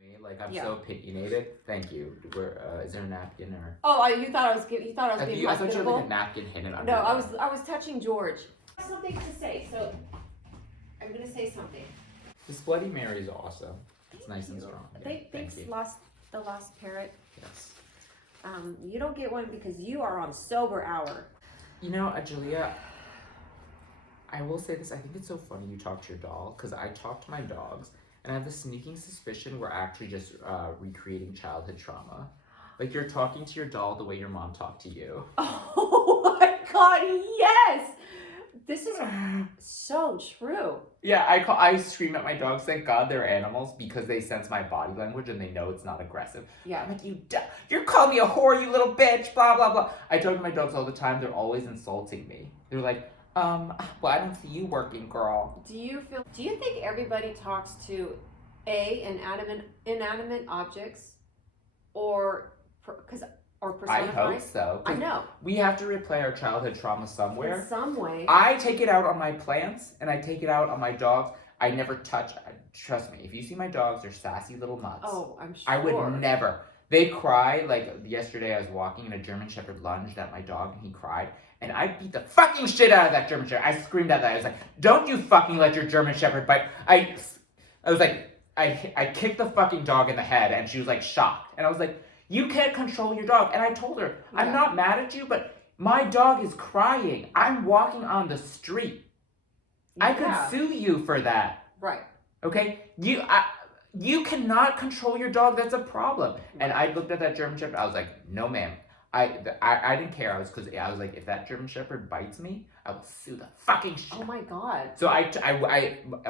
Me, like I'm so opinionated. Thank you. Where is there a napkin or? Oh, you thought I was being I thought you had hospitable? like a napkin hidden under. No, I was touching George. I have something to say, so I'm gonna say something. This Bloody Mary is awesome. It's nice and strong. Thanks, the lost parrot. Yes. You don't get one because you are on sober hour. You know, Julia, I will say this. I think it's so funny you talk to your doll because I talk to my dogs, and I have the sneaking suspicion we're actually just recreating childhood trauma. Like you're talking to your doll the way your mom talked to you. Oh my God! Yes, this is so true. Yeah, I scream at my dogs. Thank God they're animals because they sense my body language and they know it's not aggressive. Yeah, I'm like you're calling me a whore, you little bitch. Blah blah blah. I talk to my dogs all the time. They're always insulting me. They're like, well, I don't see you working, girl. Do you think everybody talks to inanimate objects or personifies? I hope so. I know. We have to replay our childhood trauma somewhere. In some way. I take it out on my plants and I take it out on my dogs. I never touch. Trust me, if you see my dogs, they're sassy little mutts. Oh, I'm sure. I would never. They cry. Like yesterday, I was walking and a German Shepherd lunged at my dog and he cried. And I beat the fucking shit out of that German Shepherd. I screamed at that. I was like, "Don't you fucking let your German Shepherd bite!" I was like, I kicked the fucking dog in the head, and she was like shocked. And I was like, "You can't control your dog." And I told her, "I'm not mad at you, but my dog is crying. I'm walking on the street. I could sue you for that." Right. Okay. You cannot control your dog. That's a problem. Right. And I looked at that German Shepherd. I was like, "No, ma'am." I didn't care. I was like, if that German Shepherd bites me, I will sue the fucking shit. Oh my God. So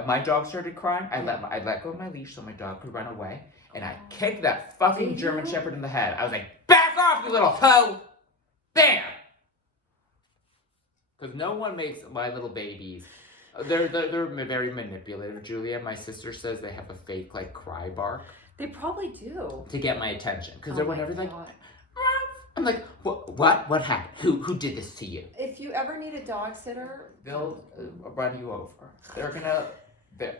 my dog started crying. I let go of my leash so my dog could run away, and I kicked that fucking German Shepherd in the head. I was like, "Back off, you little hoe!" Bam. Because no one makes my little babies. They're very manipulative. Julia, my sister says they have a fake like cry bark. They probably do to get my attention because they're whenever like. I'm like, what happened? Who did this to you? If you ever need a dog sitter, they'll run you over.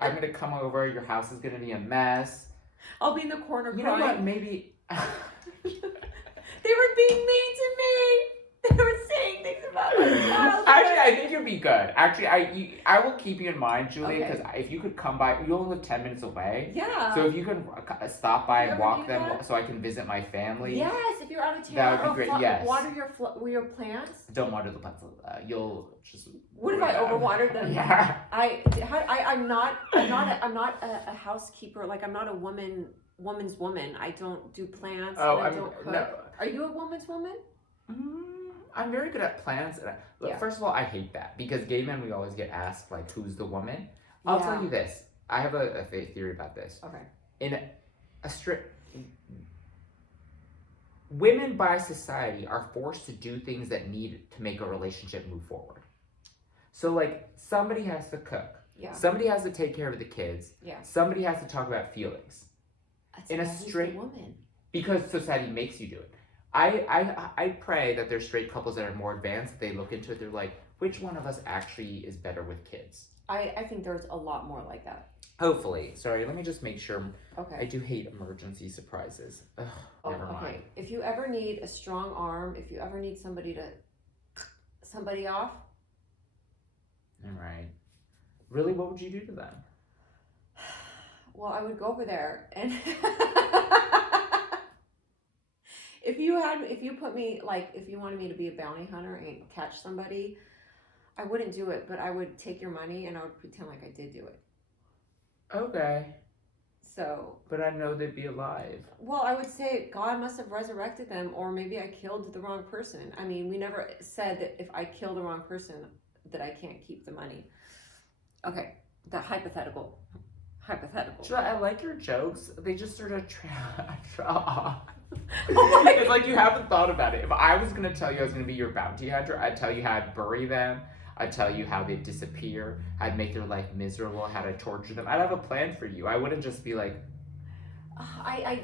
I'm gonna come over. Your house is gonna be a mess. I'll be in the corner crying. You know what? Maybe they were being mean to me. They were saying things about my child. Actually, I think you'll be good. Actually, I will keep you in mind, Julia, because if you could come by, you only live 10 minutes away. Yeah. So if you could stop by and walk them, so I can visit my family. Yes, if you're out of town. That would be great. Yes. Water your plants. Don't water the plants. You'll just. What if I overwatered them? Yeah. I'm not a housekeeper. Like I'm not a woman's woman. I don't do plants. Oh, I don't cook. No. Are you a woman's woman? I'm very good at plants. First of all, I hate that because gay men, we always get asked like, "Who's the woman?" I'll tell you this. I have a theory about this. Okay. In a strict, women by society are forced to do things that need to make a relationship move forward. So like somebody has to cook. Yeah. Somebody has to take care of the kids. Yeah. Somebody has to talk about feelings. That's in a straight woman. Because society makes you do it. I pray that there's straight couples that are more advanced. They look into it. They're like, which one of us actually is better with kids? I think there's a lot more like that. Hopefully. Sorry, let me just make sure. Okay. I do hate emergency surprises. Ugh, never mind. If you ever need a strong arm, if you ever need somebody off. All right. Really, what would you do to them? Well, I would go over there and if you wanted me to be a bounty hunter and catch somebody, I wouldn't do it, but I would take your money and I would pretend like I did do it. Okay. So. But I know they'd be alive. Well, I would say God must have resurrected them, or maybe I killed the wrong person. I mean, we never said that if I kill the wrong person that I can't keep the money. Okay, the hypothetical. Sure, I like your jokes. They just sort of Oh it's like you haven't thought about it. If I was going to tell you I was going to be your bounty hunter, I'd tell you how to bury them. I'd tell you how they disappear. I'd make their life miserable, how to torture them. I'd have a plan for you. I wouldn't just be like... I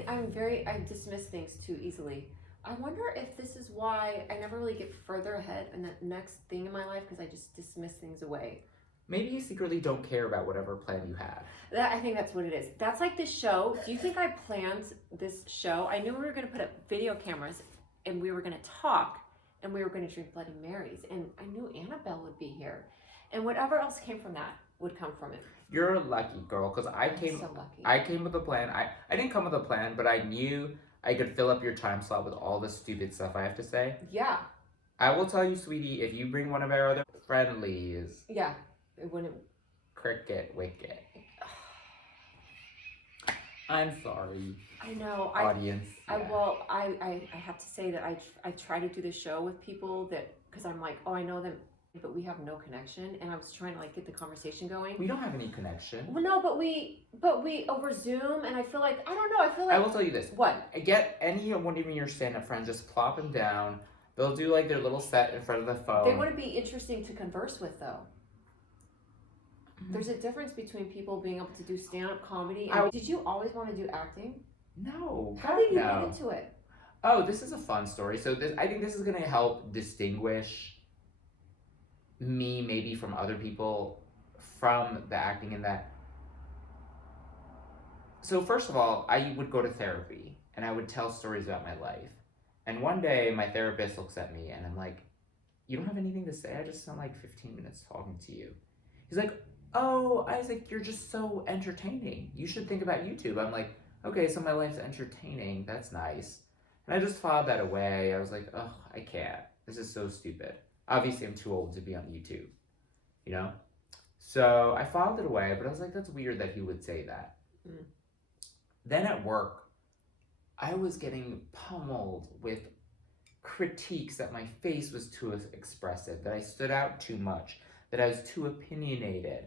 dismiss things too easily. I wonder if this is why I never really get further ahead in the next thing in my life because I just dismiss things away. Maybe you secretly don't care about whatever plan you have. I think that's what it is. That's like this show. Do you think I planned this show? I knew we were going to put up video cameras and we were going to talk and we were going to drink Bloody Marys. And I knew Annabelle would be here. And whatever else came from that would come from it. You're a lucky girl, because I'm so lucky. I came with a plan. I didn't come with a plan, but I knew I could fill up your time slot with all the stupid stuff I have to say. Yeah. I will tell you, sweetie, if you bring one of our other friendlies. Yeah. It wouldn't. Cricket wicket. I'm sorry. I know. Audience. I have to say that I try to do the show with people that, because I'm like, oh, I know them, but we have no connection, and I was trying to like get the conversation going. We don't have any connection. Well, no, but we over Zoom, and I feel like, I don't know, I feel like. I will tell you this. What? Get any one of your stand-up friends, just plop them down. They'll do like their little set in front of the phone. They wouldn't be interesting to converse with, though. There's a difference between people being able to do stand-up comedy. Did you always want to do acting? No. How did you get into it? Oh, this is a fun story. So I think this is going to help distinguish me maybe from other people from the acting in that. So first of all, I would go to therapy and I would tell stories about my life. And one day my therapist looks at me and I'm like, you don't have anything to say? I just spent like 15 minutes talking to you. He's like, oh, Isaac, you're just so entertaining. You should think about YouTube. I'm like, okay, so my life's entertaining. That's nice. And I just filed that away. I was like, oh, I can't. This is so stupid. Obviously, I'm too old to be on YouTube, you know? So I filed it away, but I was like, that's weird that he would say that. Mm. Then at work, I was getting pummeled with critiques that my face was too expressive, that I stood out too much, that I was too opinionated.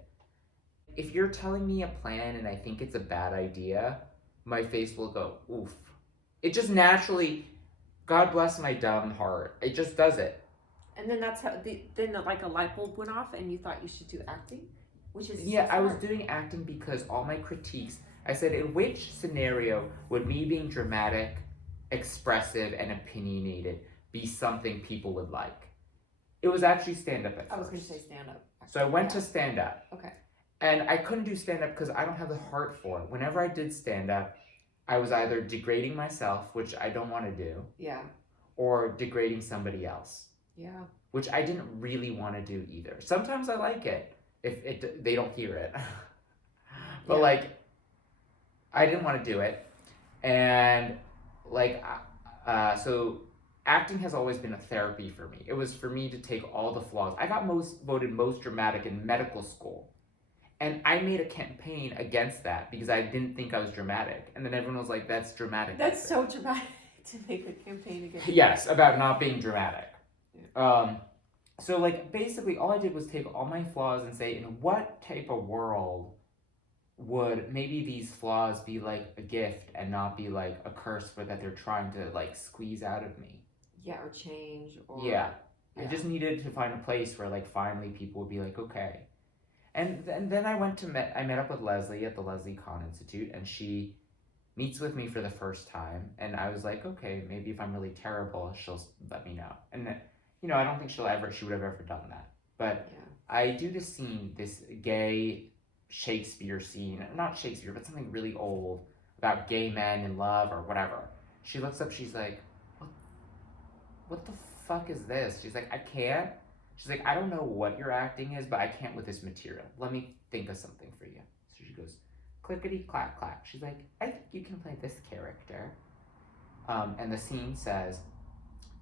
If you're telling me a plan and I think it's a bad idea, my face will go, oof. It just naturally, God bless my dumb heart, it just does it. And then that's how, then like a light bulb went off and you thought you should do acting? Which is yeah, I was doing acting because all my critiques, I said, in which scenario would me being dramatic, expressive, and opinionated be something people would like? It was actually stand-up at first. I was going to say stand-up. So I went to stand-up. Okay. And I couldn't do stand-up because I don't have the heart for it. Whenever I did stand-up, I was either degrading myself, which I don't want to do. Yeah. Or degrading somebody else. Yeah. Which I didn't really want to do either. Sometimes I like it if they don't hear it. But like, I didn't want to do it. And like, so acting has always been a therapy for me. It was for me to take all the flaws. I got voted most dramatic in medical school. And I made a campaign against that because I didn't think I was dramatic. And then everyone was like, that's dramatic. That's so dramatic to make a campaign against. Yes, about not being dramatic. Yeah. So like basically all I did was take all my flaws and say, in what type of world would maybe these flaws be like a gift and not be like a curse for that they're trying to like squeeze out of me? Yeah, or change or yeah. I just needed to find a place where like finally people would be like, okay. And then I met up with Leslie at the Leslie Kahn Institute, and she meets with me for the first time, and I was like, okay, maybe if I'm really terrible, she'll let me know. And you know, I don't think she would have ever done that. But I do this scene, this gay Shakespeare scene, not Shakespeare, but something really old about gay men in love or whatever. She looks up, she's like, what the fuck is this? She's like, I can't. She's like, I don't know what your acting is, but I can't with this material. Let me think of something for you. So she goes, clickety clack clack. She's like, I think you can play this character. And the scene says,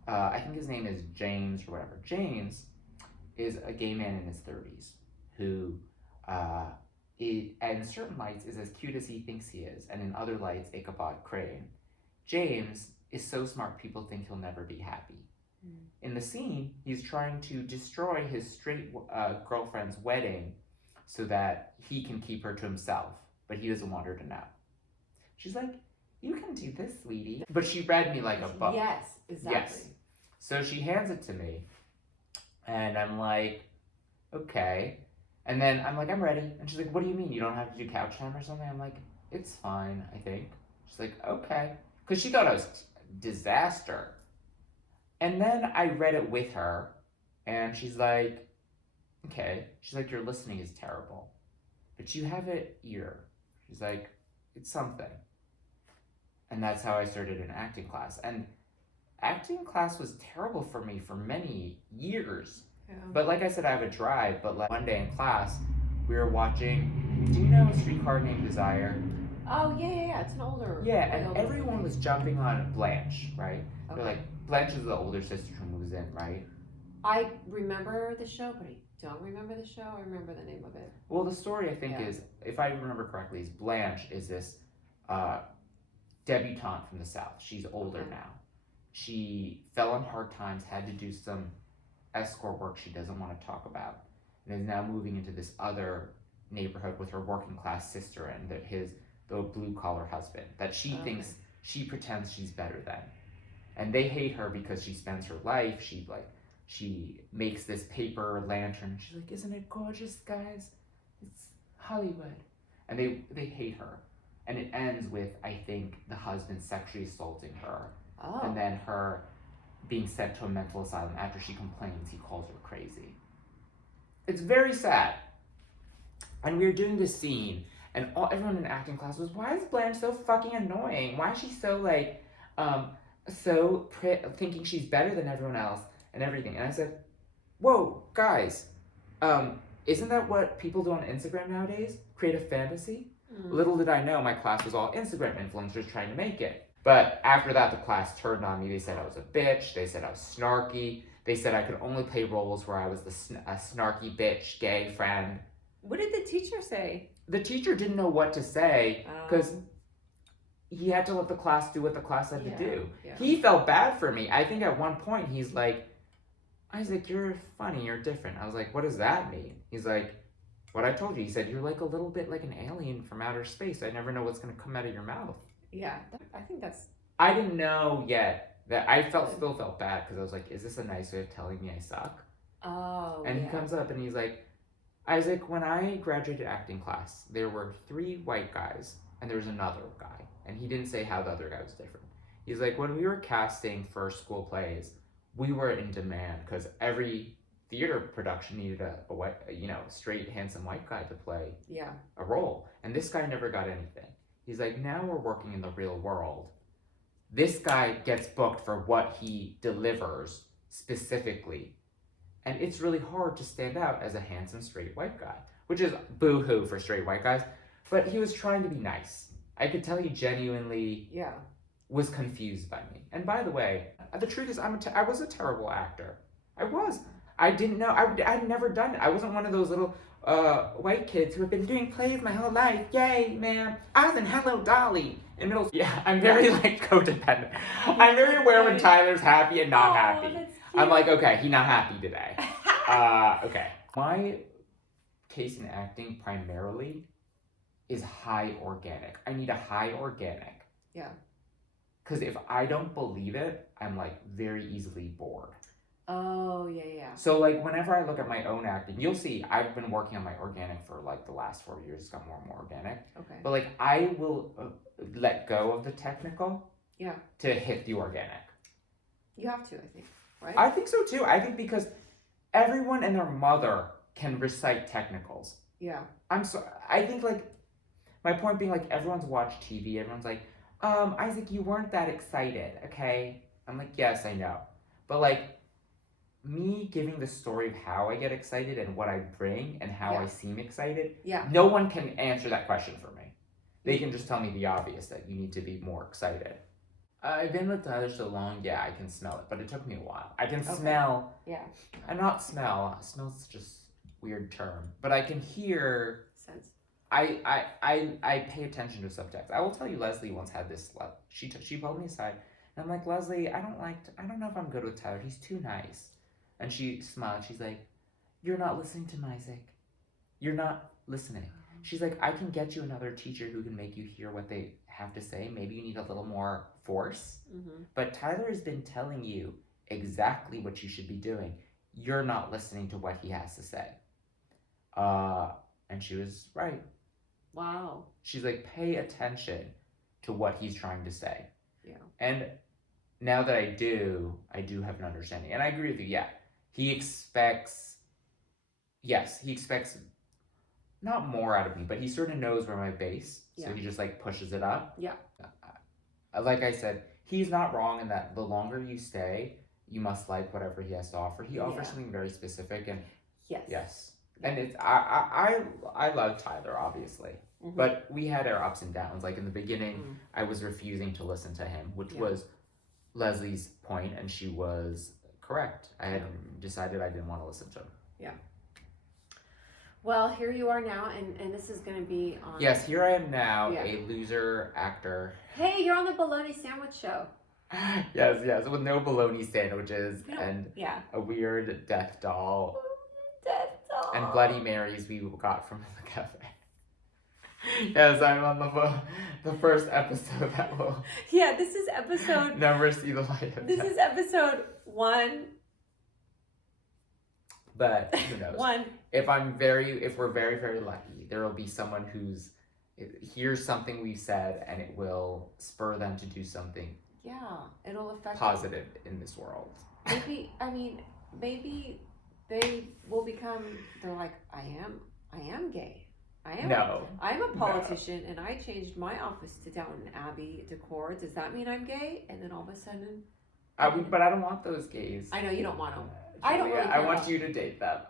I think his name is James or whatever. James is a gay man in his 30s who, in certain lights, is as cute as he thinks he is, and in other lights, Ichabod Crane. James is so smart, people think he'll never be happy. In the scene, he's trying to destroy his straight girlfriend's wedding so that he can keep her to himself, but he doesn't want her to know. She's like, you can do this, sweetie. But she read me like a book. Yes, exactly. Yes. So she hands it to me, and I'm like, okay. And then I'm like, I'm ready. And she's like, what do you mean? You don't have to do couch time or something? I'm like, it's fine, I think. She's like, okay. Because she thought I was disaster. And then I read it with her, and she's like, okay. She's like, your listening is terrible, but you have an ear. She's like, it's something. And that's how I started an acting class. And acting class was terrible for me for many years. Yeah. But like I said, I have a drive. But like one day in class, we were watching. Do you know A Streetcar Named Desire? Oh yeah. It's an older. Yeah, way and older everyone movie. was jumping on Blanche, right? Okay. They're like, Blanche is the older sister who moves in, right? I remember the show, but I don't remember the show. I remember the name of it. Well, the story I think Yeah. is, if I remember correctly, is Blanche is this debutante from the South. She's older Okay. now. She fell on hard times, had to do some escort work she doesn't want to talk about, and is now moving into this other neighborhood with her working class sister and the blue collar husband that she Okay. thinks she pretends she's better than, and they hate her because she spends her life. She makes this paper lantern. She's like, "Isn't it gorgeous, guys? It's Hollywood," and they hate her. And it ends with, I think, the husband sexually assaulting her, Oh. and then her being sent to a mental asylum after she complains he calls her crazy. It's very sad. And we were doing this scene, and everyone in acting class was, why is Blanche so fucking annoying? Why is she so like, thinking she's better than everyone else and everything? And I said, whoa, guys, isn't that what people do on Instagram nowadays? Create a fantasy? Little did I know my class was all Instagram influencers trying to make it. But after that, the class turned on me. They said I was a bitch. They said I was snarky. They said I could only play roles where I was a snarky bitch, gay friend. What did the teacher say? The teacher didn't know what to say because he had to let the class do what the class had to do. Yeah. He felt bad for me. I think at one point he's like, Isaac, you're funny, you're different. I was like, what does that mean? He's like, what I told you. He said, you're like a little bit like an alien from outer space. I never know what's going to come out of your mouth. Yeah, I think that's... I didn't know yet that I still felt bad because I was like, is this a nice way of telling me I suck? Oh, And he comes up and he's like, Isaac, when I graduated acting class, there were 3 white guys and there was another guy. And he didn't say how the other guy was different. He's like, when we were casting for school plays, we were in demand because every theater production needed a white, straight, handsome white guy to play a role. And this guy never got anything. He's like, now we're working in the real world. This guy gets booked for what he delivers specifically. And it's really hard to stand out as a handsome, straight white guy, which is boo-hoo for straight white guys. But he was trying to be nice. I could tell he genuinely was confused by me. And by the way, the truth is I was a terrible actor. I was. I didn't know. I'd never done it. I wasn't one of those little white kids who have been doing plays my whole life. Yay, man. I was in Hello Dolly in middle school. Yeah, I'm very codependent. I'm very aware when Tyler's happy and not happy. I'm like, okay, he's not happy today. Okay. My case in acting primarily is high organic. I need a high organic. Yeah. Because if I don't believe it, I'm very easily bored. Oh, yeah. So whenever I look at my own acting, you'll see I've been working on my organic for the last 4 years. It's got more and more organic. Okay. But I will let go of the technical to hit the organic. You have to, I think, right? I think so too. I think because everyone and their mother can recite technicals. Yeah. I think my point being everyone's watched TV. Everyone's like, Isaac, you weren't that excited, okay? I'm like, yes, I know. But me giving the story of how I get excited and what I bring and how I seem excited, no one can answer that question for me. They can just tell me the obvious, that you need to be more excited. I've been with Tyler so long, I can smell it, but it took me a while. I can smell. Yeah. And not smell. Smell's just a weird term. But I can hear. Sense. I pay attention to subtext. I will tell you, Leslie once had this. She pulled me aside, and I'm like, Leslie, I don't know if I'm good with Tyler. He's too nice. And she smiled. She's like, you're not listening to Isaac. You're not listening. She's like, I can get you another teacher who can make you hear what they have to say. Maybe you need a little more force. Mm-hmm. But Tyler has been telling you exactly what you should be doing. You're not listening to what he has to say. And she was right. Wow. She's like, pay attention to what he's trying to say. Yeah. And now that I do have an understanding. And I agree with you, He expects yes, he expects not more out of me, but he sort of knows where my base, so Yeah. he just like pushes it up. Yeah. Like I said, he's not wrong in that the longer you stay, you must like whatever he has to offer. He offers Yeah. something very specific, and Yes. yes, Yeah. and it's I love Tyler, obviously. Mhm. But we had our ups and downs. Like in the beginning, Mm. I was refusing to listen to him, which Yeah. was Leslie's point, and she was correct. I had decided I didn't want to listen to him. Yeah. Well, here you are now, and this is going to be on. Yes, here I am now, Yeah. a loser actor. Hey, you're on the Bologna Sandwich Show. Yes, with no bologna sandwiches Yeah. and Yeah. a weird death doll Death doll. and Bloody Marys we got from the cafe. Yes, I'm on the first episode that will Yeah, this is episode. never see the light of This day. is episode 1. But who knows? 1. If we're very, very lucky, there will be someone who's hears something we said and it will spur them to do something Yeah, it'll affect positive in this world. Maybe they will become. They're like, I am gay. I'm a politician, and I changed my office to Downton Abbey decor. Does that mean I'm gay? And then all of a sudden, But I don't want those gays. I know you don't want them. Julia, I don't really I care want about- you to date them.